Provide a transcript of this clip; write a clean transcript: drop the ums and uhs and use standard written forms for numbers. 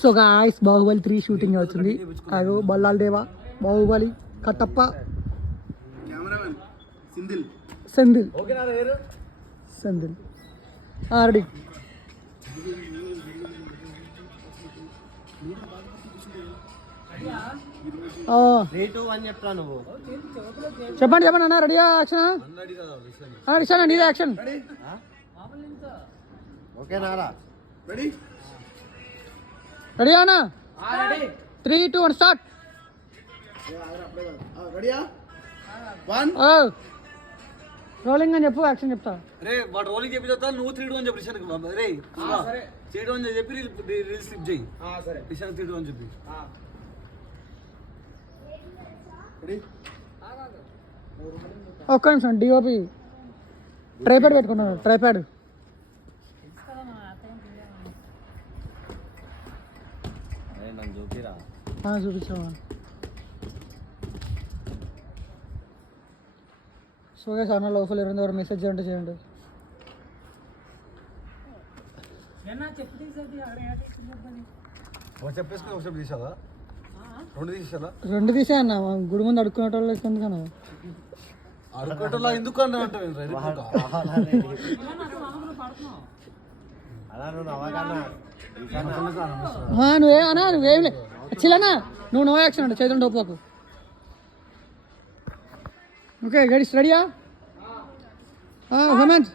So guys Baahubali 3 shooting అవుతుంది. అదో బల్లాల్ దేవా, బాహుబలి, కట్టప్ప, సెందిల్ సెందిల్ రెడీ. చెప్పండి చెప్పండి అన్న. రెడీయా? యాక్షన్ రిషానా, నీదే యాక్షన్. రెడీ అన్నా? 3, 2, 1 స్టార్ట్. రోలింగ్ అని చెప్పు, యాక్షన్ చెప్తా. రే వాడు రోలింగ్ చెప్పి చెప్తా, నువ్వు 3, 2 అని చెప్పి రిషాన్. రే 3, 2 అని చెప్పి రీల్ స్లిప్ చేయి. రిషాన్ 3, 2 అని చెప్పి. ఒక్క నిమిషం. డిఓపి ట్రైప్యాడ్ పెట్టుకున్నాను. ట్రైప్యాడ్ చూపించావా? సో గైస్ అన్న లోపల ఎవరు మెసేజ్ చేయండి చేయండి. రెండు తీసే అన్న. గుడి ముందు అడుక్కునే వాళ్ళు ఎందుకన్నా? ఎందుకు నువ్వే అన్నా, నువ్వేం లే చిల్లనా. నువ్వు నో యాక్షన్ అంటే చైతన్య డోపులకు. ఓకే గైస్ రెడీయా? హేమంత్